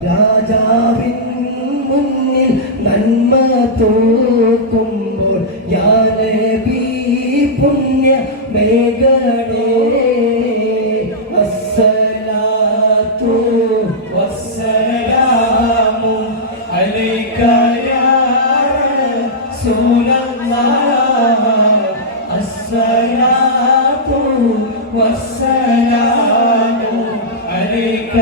രാജാവിൻ മുന്നിൽ നന്മ തോക്കുമ്പോൾ യാ നബി പുണ്യ മേഘടേ അസ്സലാത്തു വസ്സലാമു അലൈക യാ റസൂലല്ലാഹ് അസ്സലാത്തു വസ്സലാമു അലൈക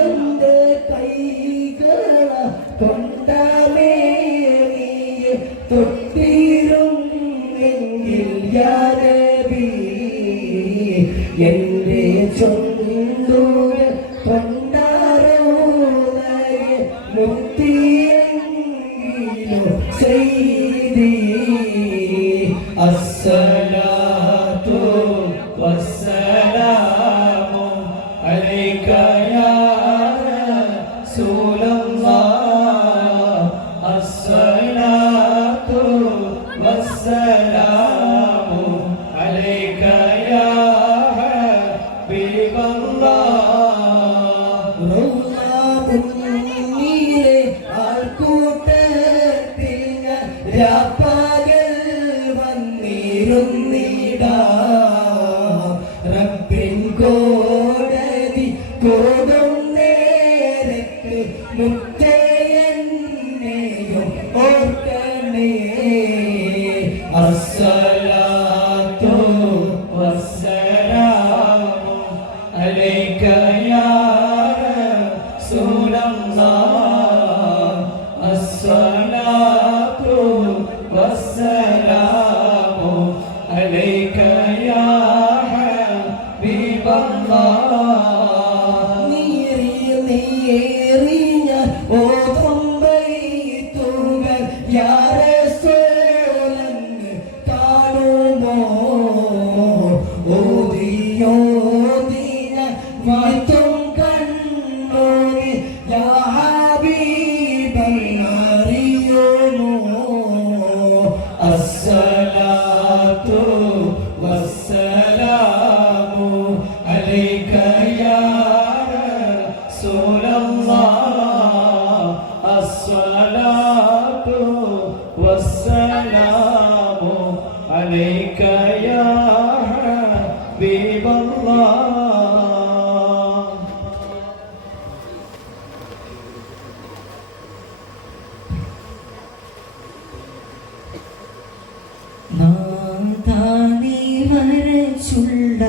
എന്റെ കൈകള കൊണ്ടമേറിയെ തൊട്ടിരുന്നെങ്കിൽ യാ നബി എന്റെ ചൊല്ലൂര് കൊണ്ടാരോളയെ മുത്തിയെങ്കിലോ ചെയ്തി അസ്സലാത്തു വസ്സലാമു അലൈക യാ റസൂലല്ലാഹ് അസ്സലാത്തു വസ്സലാമു അലൈക യാ ഹബീബല്ലാഹ് റൗളാബുന്നിലെ ആൾക്കൂട്ടത്തിൽ രാപ്പകൽ വന്നിരുന്നിടാ റബ്ബിൻ കോടതി കോടും നേരത്ത് മുത്തയെന്നെയും ഓർക്കണേ അസ്സലാത്തു വസ്സലാമു അലൈക യാ റസൂലല്ലാഹ് അസ്സലാത്തു വസ്സലാമു അലൈക യാ നീറിയ ഓതുമ്പൈത്തുകൾ യാ റസൂലന്ന് കാണുമോ ഓതിയോതിന വാഴ്ത്തും കണ്ണോന് യാ ഹബീബന്നറിയുമോ അസ്സലാത്തു വസ്സലാമു അലൈക യാ റസൂലല്ലാഹ് അസ്സലാത്തു വസ്സലാമു അലൈക യാ ഹബീബല്ലാഹ് നാദാനീ വരച്ചുള്ള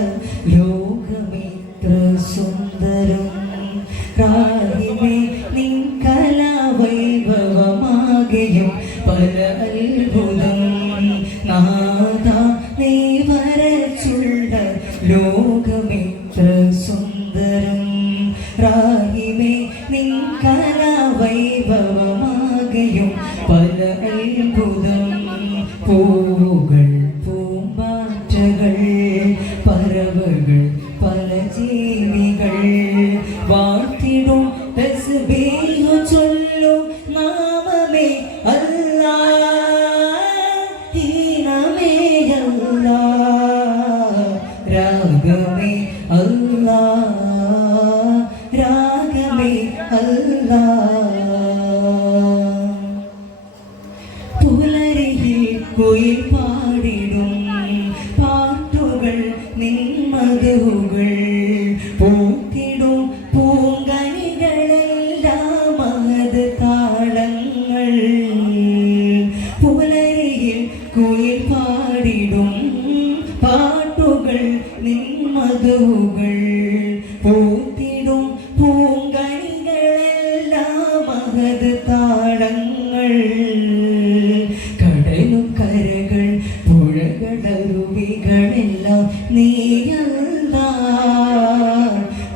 ലോകമിത്ര സുന്ദരം രാഹിമേ നിൻ കലാവൈഭവമാകെയും പല അത്ഭുതം നാദാ നീ വരച്ചുള്ള ലോകമിത്ര സുന്ദരം രാഹിമേ നിൻ കലാവൈഭവമാകെയും പല അത്ഭുതം പൂവുകൾ പൂമ്പാറ്റകൾ പറവകൾ പല ജീവികൾ വാഴ്ത്തിടും തസ്ബീഹ് ചൊല്ലും നാമമേ അല്ലാഹ് ഈനമേ അല്ലാഹ് രാഗമേ അല്ലാഹ് രാഗമേ അല്ലാഹ് പുലരിയിൽ കുയിൽ പാടിടും പാട്ടുകൾ നിന്മധുകൾ പൂത്തിടും പൂങ്കനികളെല്ലാം മഹത് താളങ്ങൾ പുലരിയിൽ കുയിൽ പാടിടും പാട്ടുകൾ നിന്മധുകൾ പൂത്തിടും പൂങ്കനികളെല്ലാം മഹത് താളങ്ങൾ കടലും കരകൾ പുഴകളരുവികളെല്ലാം നീയല്ല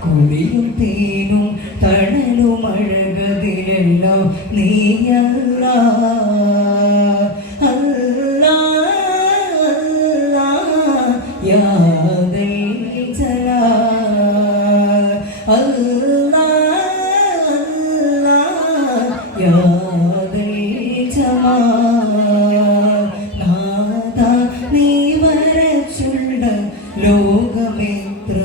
കുളിയും തേനും തണലും അഴകതിലെല്ലാം നീയല്ല യാ ദൽ ജലാൽ അല്ലാഹ് യാ ദൽ ജമാൽ നാദാ നീ വരച്ചുള്ള ലോകമിത്ര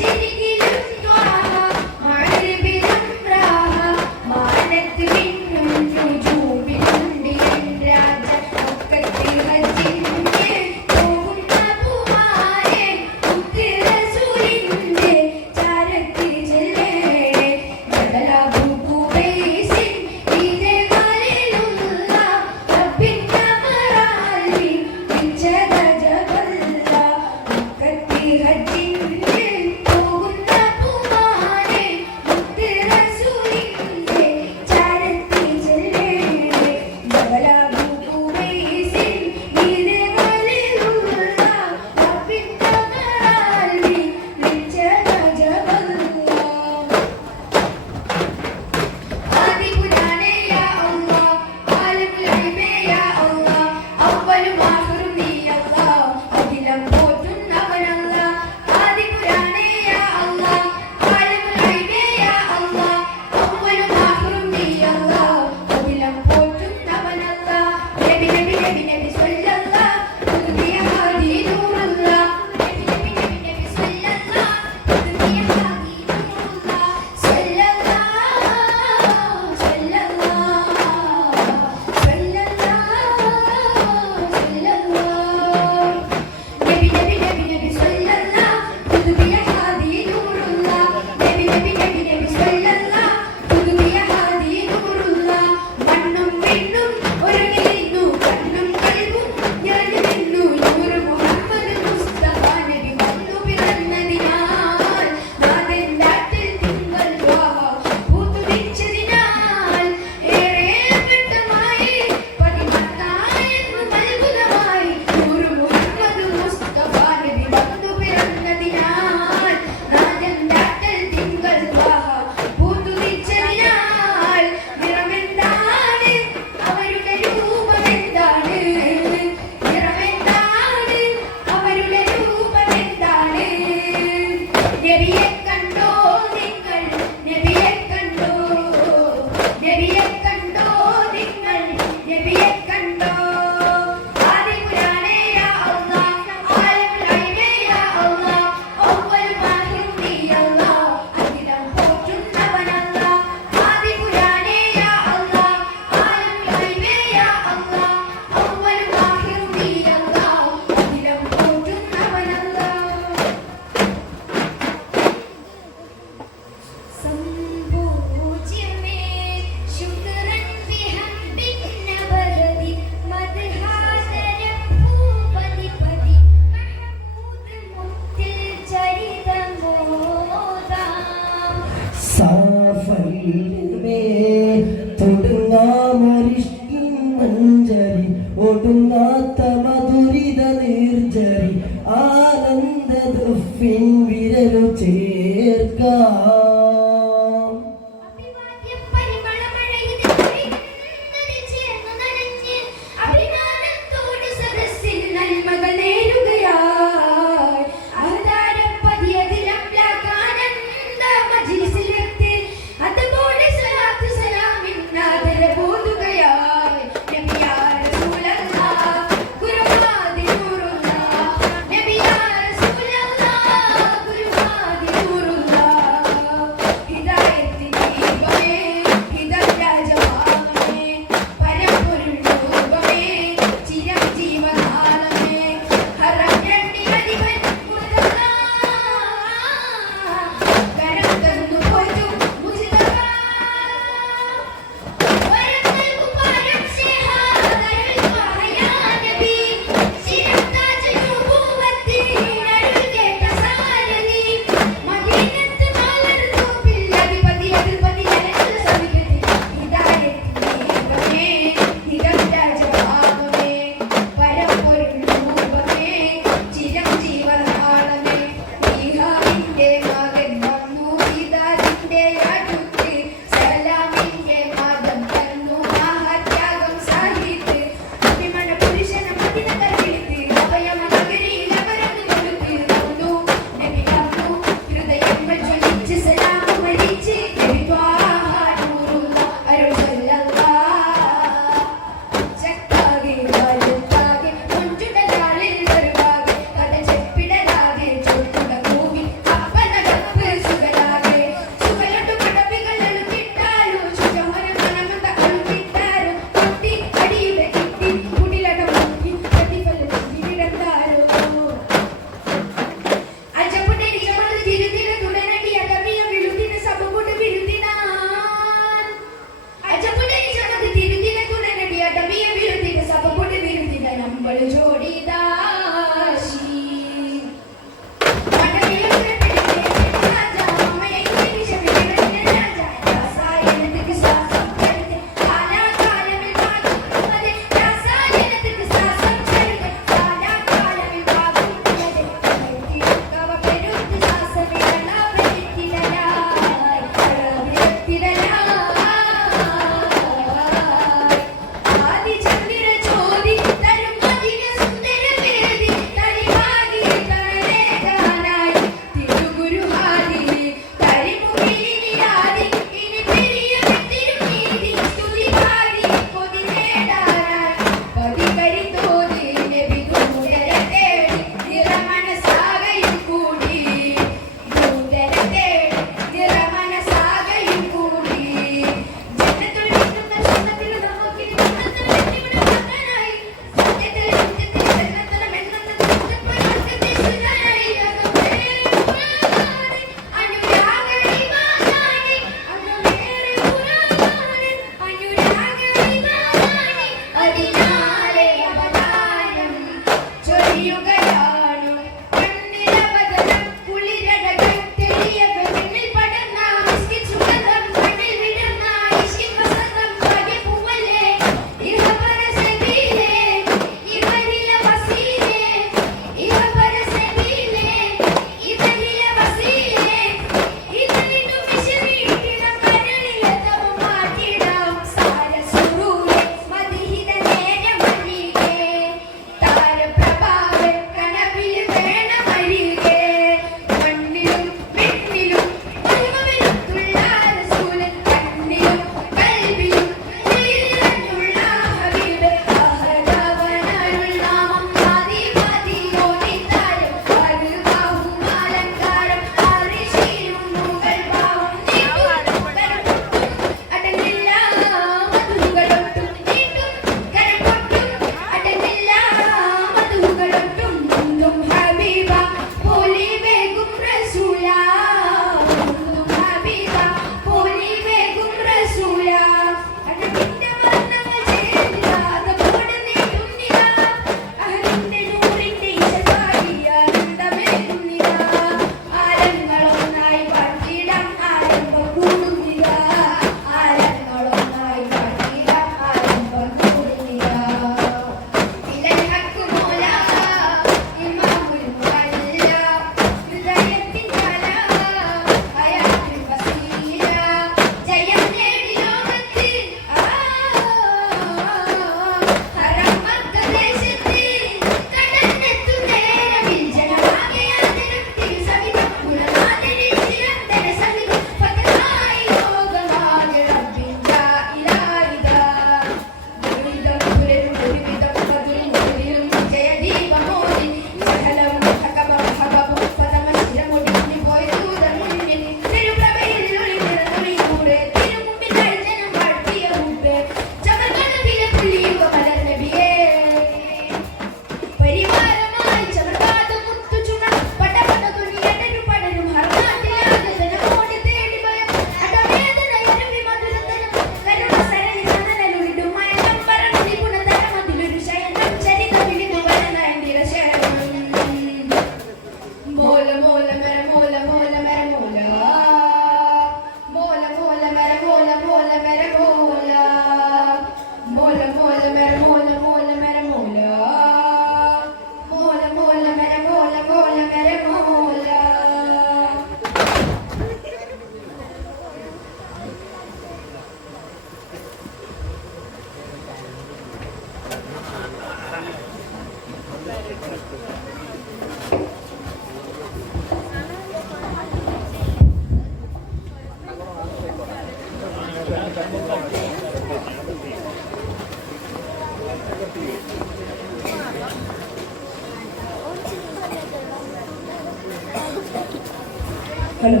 ഹലോ.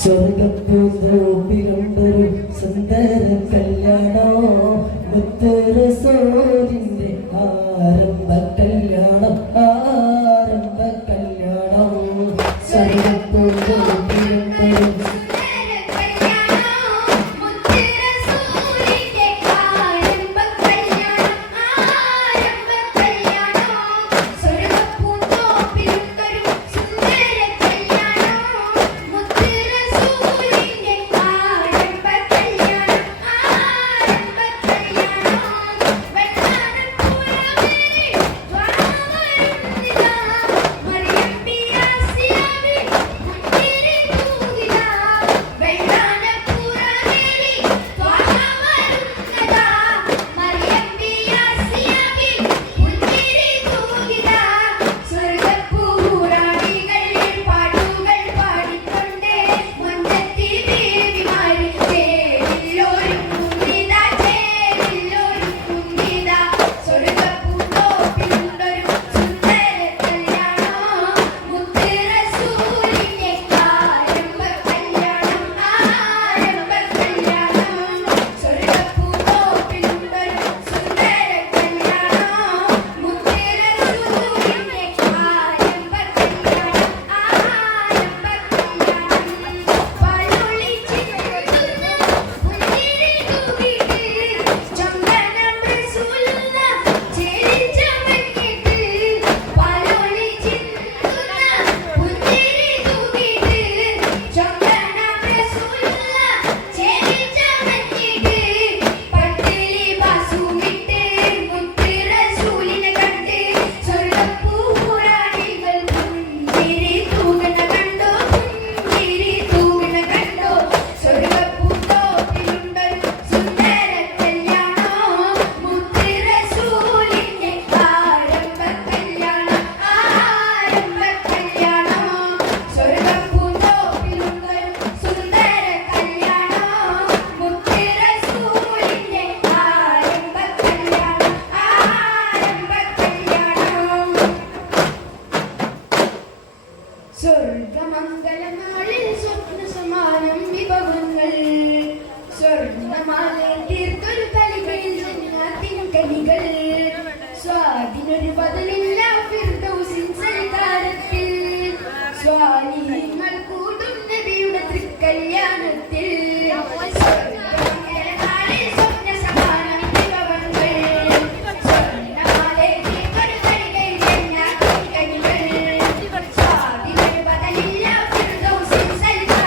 സ്വർഗപ്പൂന്തോപ്പിലുണ്ടൊരു സുന്ദര കല്യാണോ, മുത്തറസൂലിന്റെ ആരംഭ കല്യാണം, ആരംഭ കല്യാണം. സ്വർഗപ്പൂന്തോപ്പിലുണ്ടൊരു സ്വർഗമംഗലനാളിൽ സ്വപ്ന സമാനം വിഭവങ്ങൾ സ്വർണ്ണമാല തീർത്തൊരു കലികളിൽ ജന്മത്തിനും കലികൾ സ്വാതിനൊരു ബദലില്ല ഫിർദൗസിൻ സൽക്കാരത്തിൽ സ്വാലിഹ്യങ്ങൾ കൂടും നബിയുടെ തൃക്കല്യാണത്തിൽ സ്വർഗമംഗലനാളിൽ സ്വപ്ന സമാനം വിഭവങ്ങൾ സ്വർണ്ണമാല തീർത്തൊരു കലികളിൽ ജന്മത്തിനും കലികൾ സ്വാതിനൊരു ബദലില്ല ഫിർദൗസിൻ സൽക്കാരത്തിൽ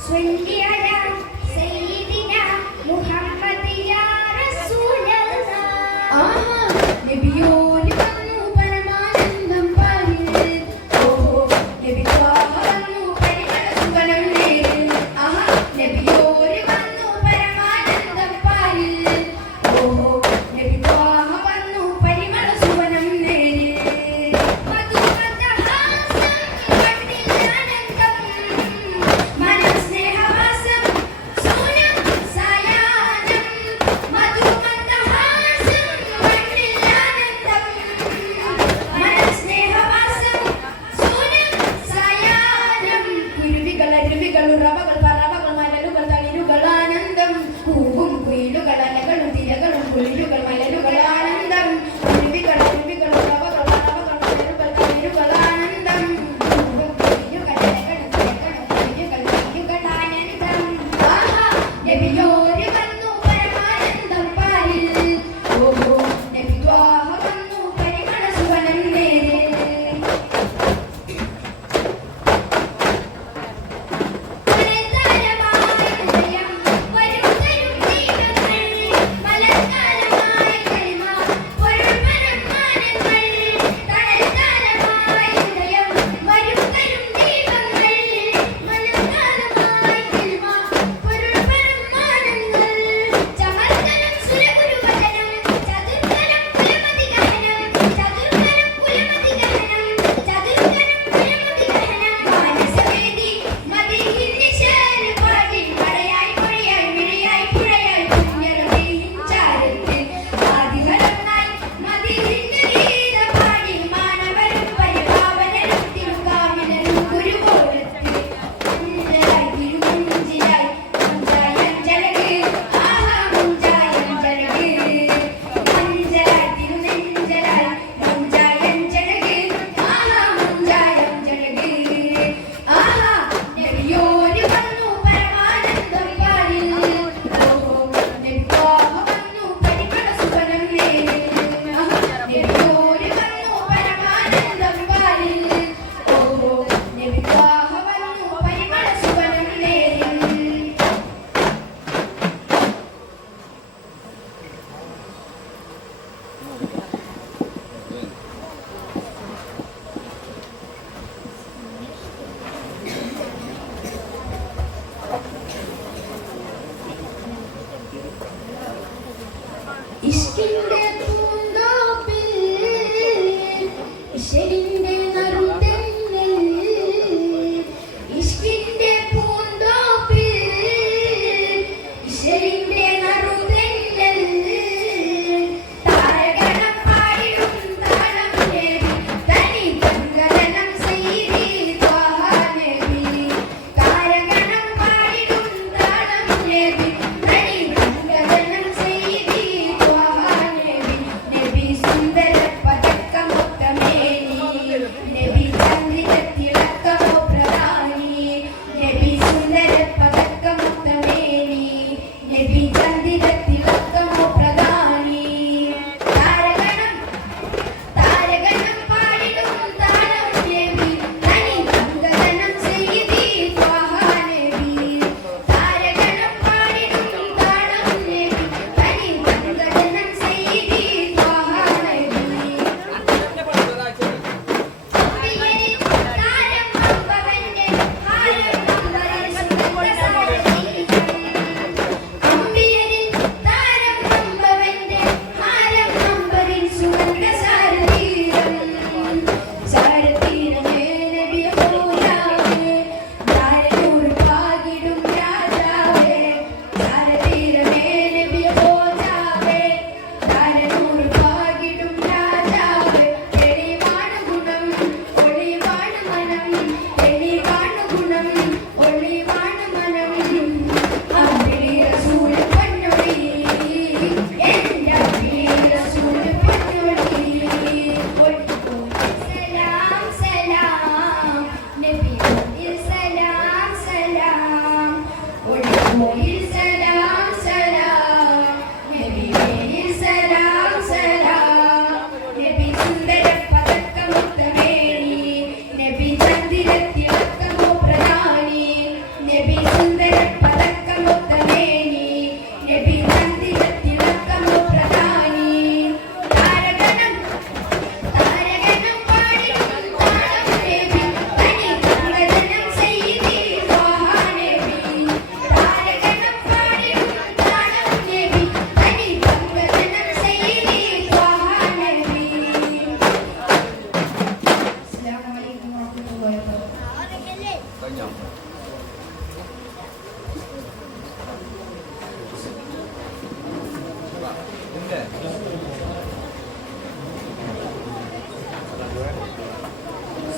സ്വല്ലി അലാ സയ്യിദിനാ മുഹമ്മദ് യാ റസൂലല്ലാഹ് നബിയോന് വന്നു പരമാനന്ദം പാരിൽ ഓഹോ നബി ത്വാഹ വന്നു പരിമള സുവനം നേരിൽ ആഹാ നബിയോന് വന്നു പരമാനന്ദം പാരിൽ ഓഹോ നബി ത്വാഹ വന്നു പരിമള സുവനം നേരിൽ മധുമദഹാസം കണ്ണിലാനന്ദം മനസ്നേഹവാസം സൂനം സായാഹ്നം മധുമദഹാസം കണ്ണിലാനന്ദം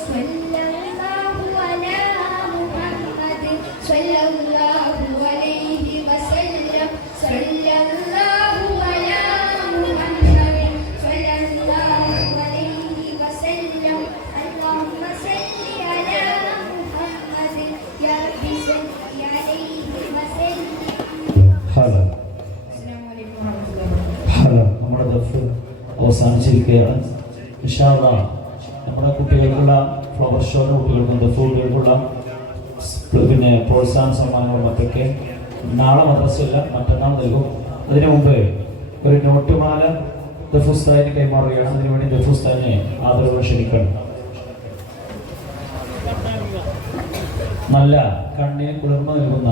സ്വല്ലല്ലാഹു അലാ മുഹമ്മദ് സ്വല്ലല്ലാഹു അലൈഹി വസല്ലം സ്വല്ലല്ലാഹു അലാ മുഹമ്മദ് സ്വല്ലല്ലാഹു അലൈഹി വസല്ലം അല്ലാഹുമ്മ സല്ലി അലാ മുഹമ്മദ് യാ റബ്ബി സല്ലി അലൈഹി വസല്ലം. ഹലോ അസ്സലാമു അലൈക്കും വറഹ്മത്തുള്ളാഹി വബറകാതുഹു. ഹലോ നമ്മുടെ ദഫ് അവസാനിച്ചിരിക്കുകയാണ്. ഇൻഷാ അല്ലാഹ് നമ്മുടെ കുട്ടികൾക്കുള്ള ഫ്ലവർ ഷോന് കുട്ടികൾക്കും ദഫ് കുട്ടികൾക്കുള്ള പിന്നെ പ്രോത്സാഹന സമ്മാനങ്ങളും മറ്റൊക്കെ നാളെ മദ്രസയില്ല, മറ്റന്നാൾ നൽകും. അതിനു മുമ്പ് ഒരു നോട്ടുമാല ദഫുസ്താദിന് കൈമാറുകയാണ്. അതിനുവേണ്ടി ദഫുസ്താദിനെ ആദരവ് ക്ഷണിക്കണം. നല്ല കണ്ണിന് കുളിർമ നൽകുന്ന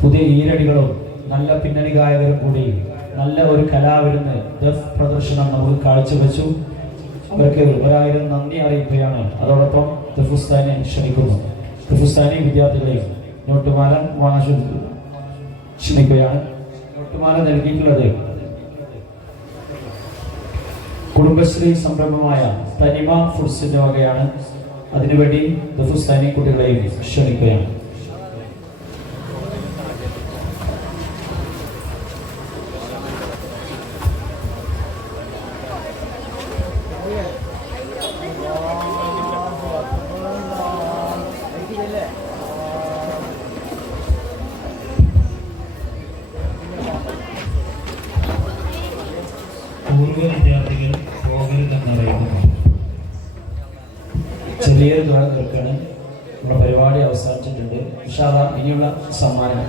പുതിയ ഈരടികളും നല്ല പിന്നണി ഗായകരും കൂടി നല്ല ഒരു കലാവിരുന്ന് ദഫ് പ്രദർശനം നമുക്ക് കാഴ്ചവെച്ചു. അവർക്ക് 1000 നന്ദി അറിയിക്കുകയാണ്. അതോടൊപ്പം ദഫുസ്താനെ ക്ഷണിക്കുന്നു. ദഫുസ്താനി വിദ്യാർത്ഥികളെയും നോട്ടുമാല വാങ്ങാൻ ക്ഷണിക്കുകയാണ്. നോട്ടുമാല നൽകിയിട്ടുള്ളത് കുടുംബശ്രീ സംരംഭമായ തനിമ ഫുഡ്സിന്റെ വകയാണ്. അതിനുവേണ്ടി ദഫുസ്താനി കുട്ടികളെയും ക്ഷണിക്കുകയാണ്. പൂർവ്വ വിദ്യാർത്ഥികൾ പോകരുതെന്നറിയിക്കുന്നു. ചെറിയൊരു ദ്വാരം തീർക്കാണ്. നമ്മുടെ പരിപാടി അവസാനിച്ചിട്ടുണ്ട്. ഇൻഷാ അല്ലാഹ് ഇനിയുള്ള സമ്മാനം